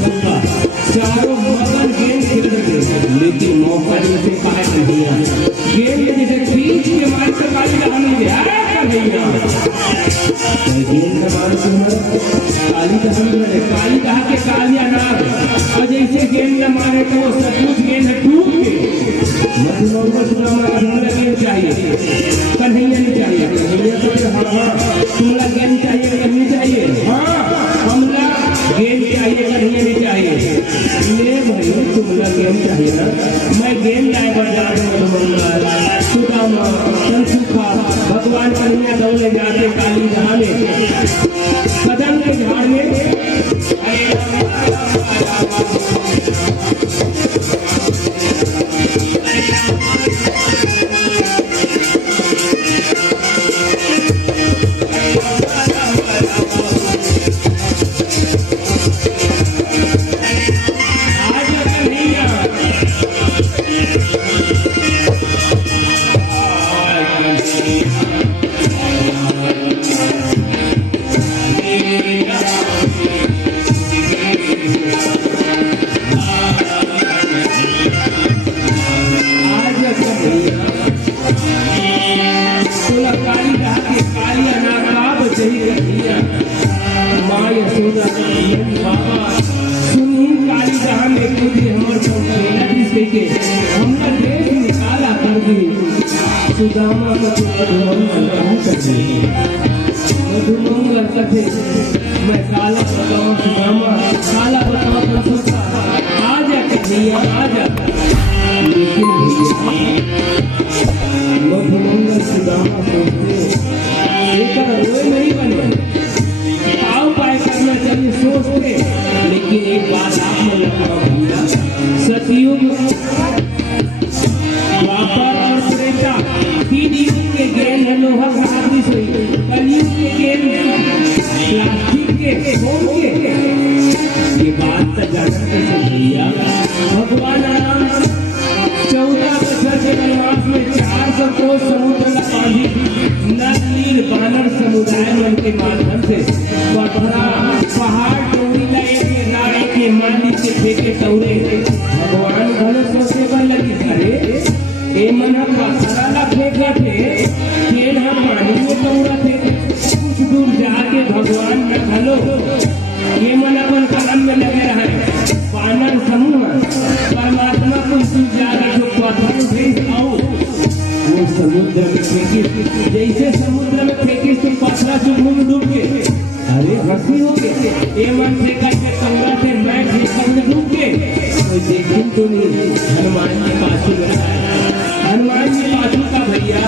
चारों मगन गेंद खेल रहे लेकिन मौका जैसे पाए भैया गेंद जैसे बीच के मार कर काली दहान में गया भैया गेंद का मार काली दहान में काली दहा के कालिया नाग और जैसे गेंद मारे तो वो सचमुच गेंद टूट के मधुमंगल सुदामा का हमला गेंद चाहिए कन्हैया नहीं चाहिए कन्हैया तो हाँ तुमला गेंद चाहिए कन्हैया चाहिए हाँ हमला गेंद चाहिए कन्हैया नहीं चाहिए ले भाई तुमला गेंद चाहिए ना मैं गेंद लाए बाजार में मधुमंगल सुदामा चंद्रशेखर भगवान कन्हैया दौड़े जाते काली दहा में कदम के झाड़ में सुदामा मधुमंगल कथे मैं काला बताऊं सुदामा काला बताऊं कंसोता आजा कन्हैया आजा लेकिन मधुमंगल सुदामा सोचते एक रोए नहीं बने पाव पाए करना चाहिए सोचते लेकिन एक बात आपने लगा भैया सतयुग द्वापर और त्रेता तीन युग के गेंद है लोहा का आदमी से कलयुग के गेंद प्लास्टिक के फोम के ये बात तो जानते हैं भैया भगवान राम 14 बछर के वनवास में 400 कोस समुद्र का पानी नर नील बानर समुदाय मन के माध्यम से पहाड़ टोरी लाए के नारे के माली के फेंके तौरे भगवान घनो सोचे बन लगी अरे ए मन हम पथरा फेंका थे खेल हम पानी में तौरा थे कुछ दूर जाके भगवान न घलो ये मन अपन कलम में लगे रहे बानर समूह परमात्मा को जाके जो पत्थर उठे आओ वो समुद्र में फेंकी जैसे समुद्र में फेंकी तुम पथरा चुम्बू में डूब के अरे हंसी हो गए ये मन फेंका के तौरा थे मैं फेंका में डूब के कोई देखी तो नहीं हनुमान जी पाछू हनुमान जी पाछू का भैया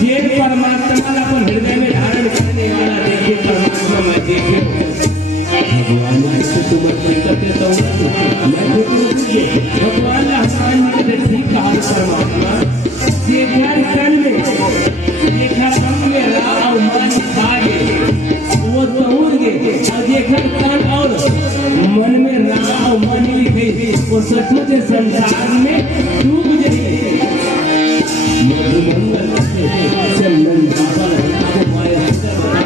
जे परमात्मा अपन हृदय में धारण करने वाला देखे परमात्मा मैं देखे भगवान से तुम करते तो मैं भगवान ने हनुमान जी के ठीक कहा परमात्मा देखा तन में देखा अंग में राव मान भागे वो दौड़ गए और देखा तन और मन में राव मन गई वो सचमुच संसार में डूब गई मधुमंगल चंदन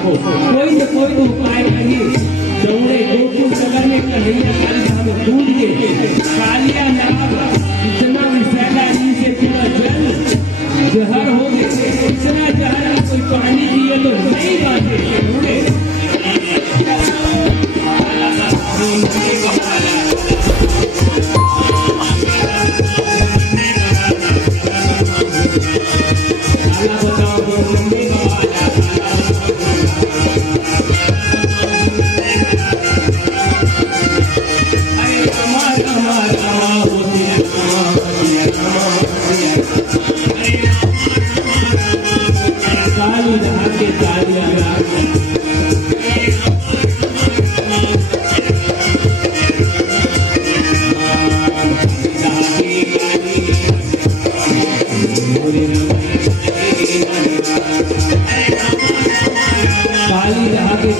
कोई न कोई उपाय नहीं दौड़े गोकुल नगर में कन्हैया काली धाम में कूद के कालिया नाग इतना विषैला से पूरा जल जहर हो गए इतना जहर कोई पानी पिए तो नहीं बांधे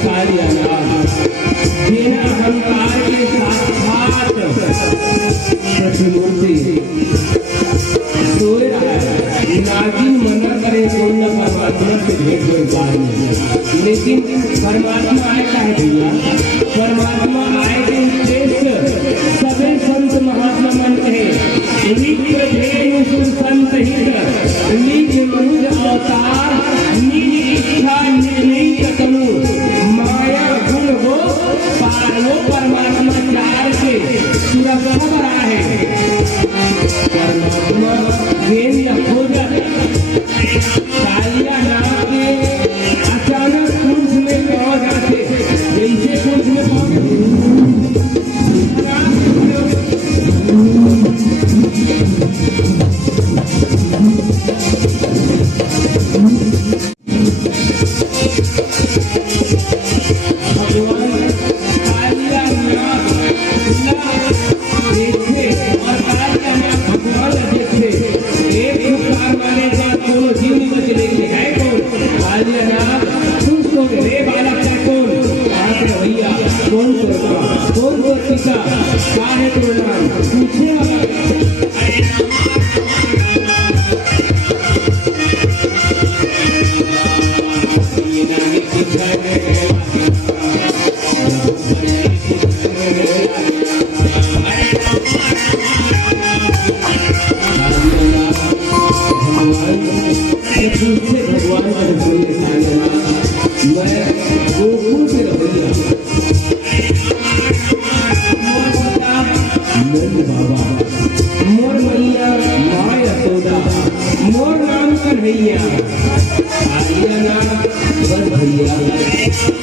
कालियानाथ बिना अहंकार के साक्षात प्रतिमूर्ति सोए रहा है। नागिन मना करे तो न परमात्मा से भेंट कोई बात नहीं, लेकिन परमात्मा आए का है भैया, परमात्मा आए के उद्देश्य सभी संत महात्मा मन कहे विप्र धेनु सुर संत हित निज मनुज अवतार निज इच्छा निर्णय तनु माया गुण हो पार वो परमात्मा चार से सुरक्षा बना है। परमात्मा वेद या खोजत कालियानाथ के अचानक कुंज में पाओ जाते, जैसे कुंज में पाओ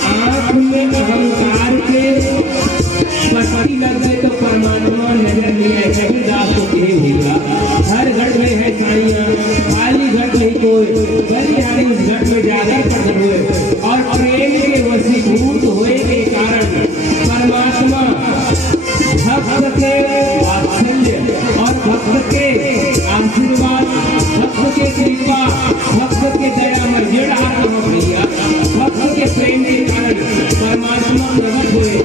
आंख में अहंकार के पट्टी लग गए तो परमात्मा नजर नहीं आए। कबीरदास को कहे भैया हर घट में है साड़ियाँ, खाली घट नहीं कोई, बलिहारी उस घट में ज्यादा प्रकट हुए और प्रेम के वशीभूत होए के कारण परमात्मा भक्त के वात्सल्य और भक्त के आशीर्वाद, भक्त के कृपा, भक्त के दया में जड़ आत्मा भैया भक्त के प्रेम के कारण परमात्मा प्रकट हुए।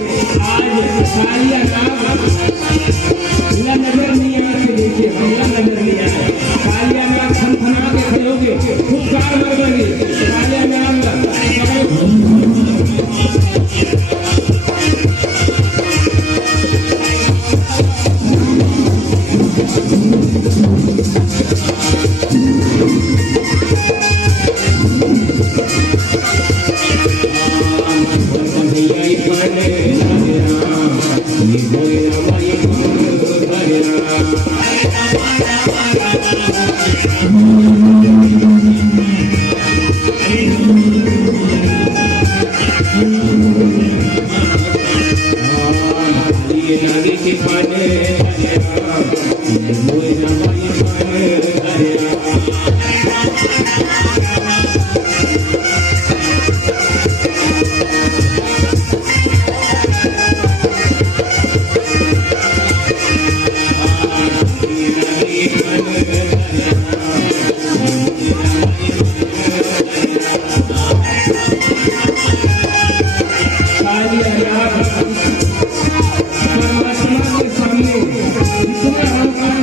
आज कालियानाथ नजर नहीं आए, जैसे हमला नजर नहीं आए। कालियानाथ खनखना के खड़ोगे फुटकार मर गए। कालियानाथ परमात्मा के सामने जितना अहंकार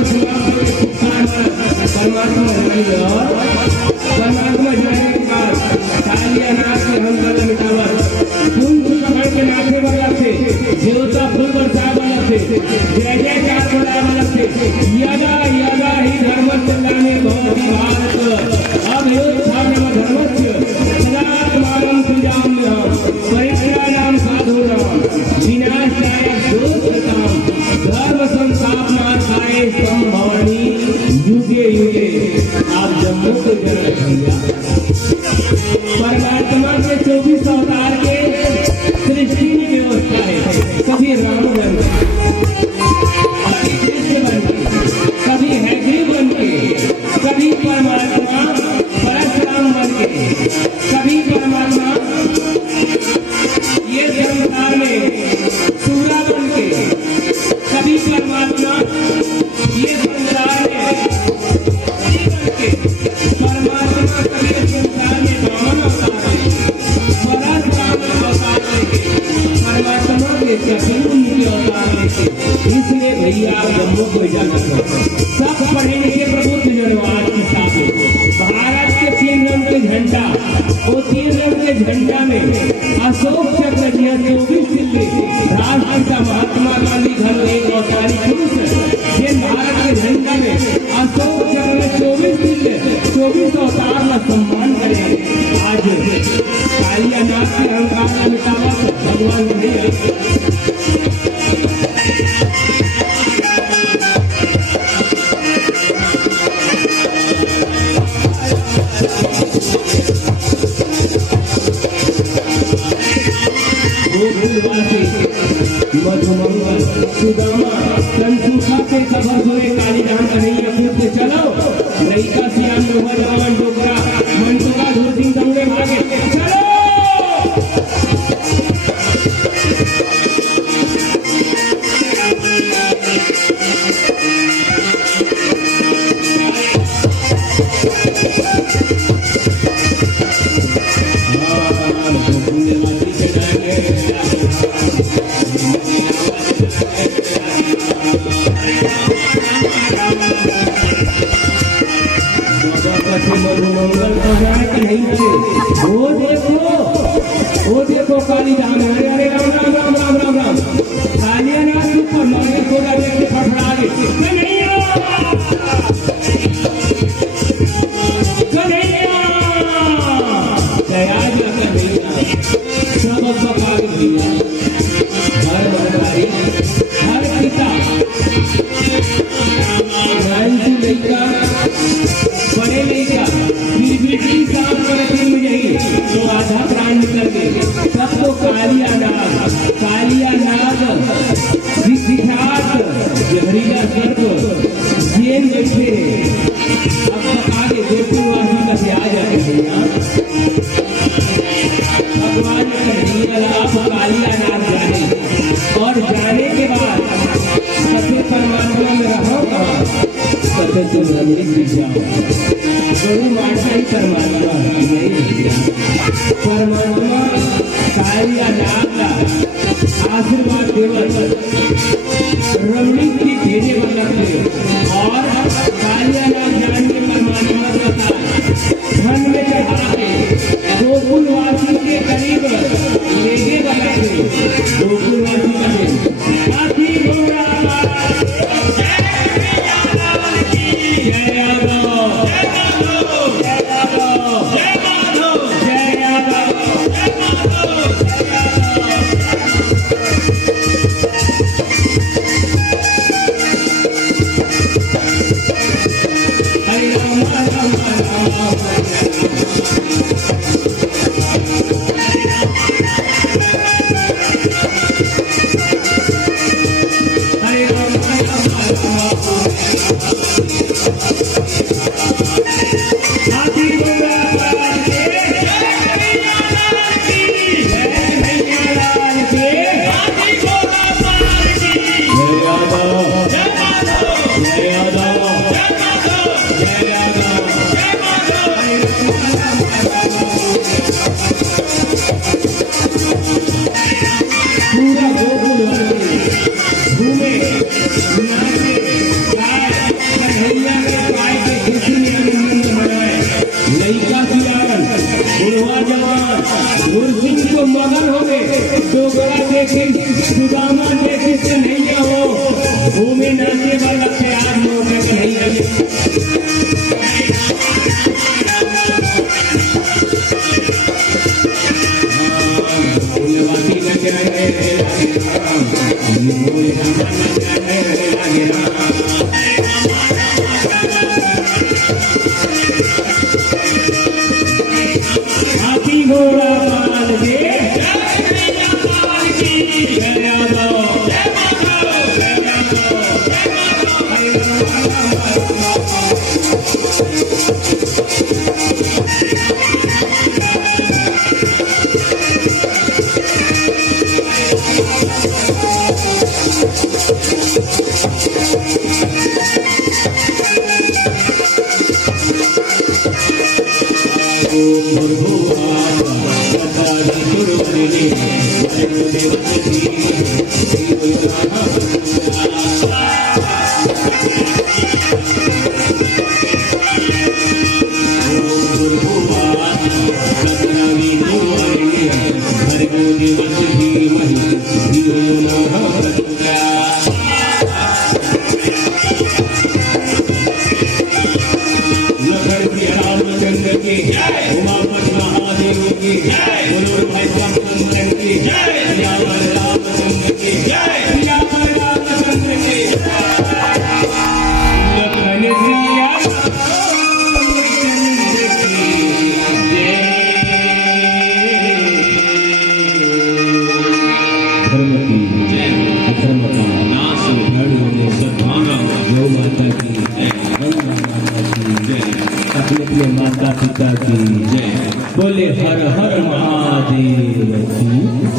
फिर उनके अवतार लेते, इसलिए भैया आप जम्मू को इजाजत दो। सब पढ़ेंगे प्रबुद्ध जनवाद की साथ भारत के 3 रंग के झंडा, वो 3 रंग के झंडा में अशोक चक्र दिया 24 दिल्ली राष्ट्रपिता महात्मा गांधी घर एक अवतारी पुरुष ये भारत के झंडा में अशोक चक्र में 24 दिल्ली 24 अवतार का सम्मान करेंगे। आज कालिया नाथ के अहंकार का मिटावा भगवान नहीं है। मधुमंगल सुदामा संसूखा के खबर हुए काली धाम कन्हैया कूद के चलो लड़का सियान नौजवान डोकरा मंटोका धूर सिंह दौड़े भागे चलो। मंगल हो जाए कि नहीं बने वो देखो काली धाम है। अरे राम राम राम राम राम राम कालिया नाथ ऊपर मारे थोड़ा देख के फटफड़ा दे कन्हैया कन्हैया दया जा कन्हैया सब बका दिया हर मंदारी हर पिता राम जी लड़का बड़े लड़का फिर साफ करके मुझे तो आधा प्राण निकल गए। सब तो कालिया नाग विख्यात जहरीला सर्प जेल बैठे अब आगे गोकुलवासी का से आ जाते हैं। भगवान अब कालिया नाग जाने और जाने के बाद सत्य परमात्मा में रहो सत्य तुम रमणीक विद्या गरु माता ही परमात्मा परमात्मा कालिया नाग का आशीर्वाद देवल रमणीक की घेरे वाला थे और कालिया नाग जान के परमात्मा का था धन में चढ़ा के गोकुलवासी के करीब लेगे वाला थे। गोकुलवासी का हाथी घोड़ा मगन हो गए डोगरा देखे सुदामा देखे कन्हैया हो घूमे नाचे वाला प्यार हो गए कन्हैया। हाथी घोड़ा पाल दे अपने माता पिता की जय, बोले हर हर महादेव की जय।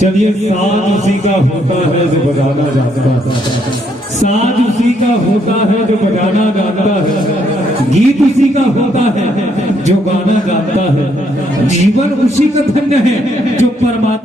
चलिए साज उसी का होता है जो बजाना जानता है, साज उसी का होता है जो बजाना जानता है, गीत उसी का होता है जो गाना गाता है, जीवन उसी का धन्य है जो परमात्मा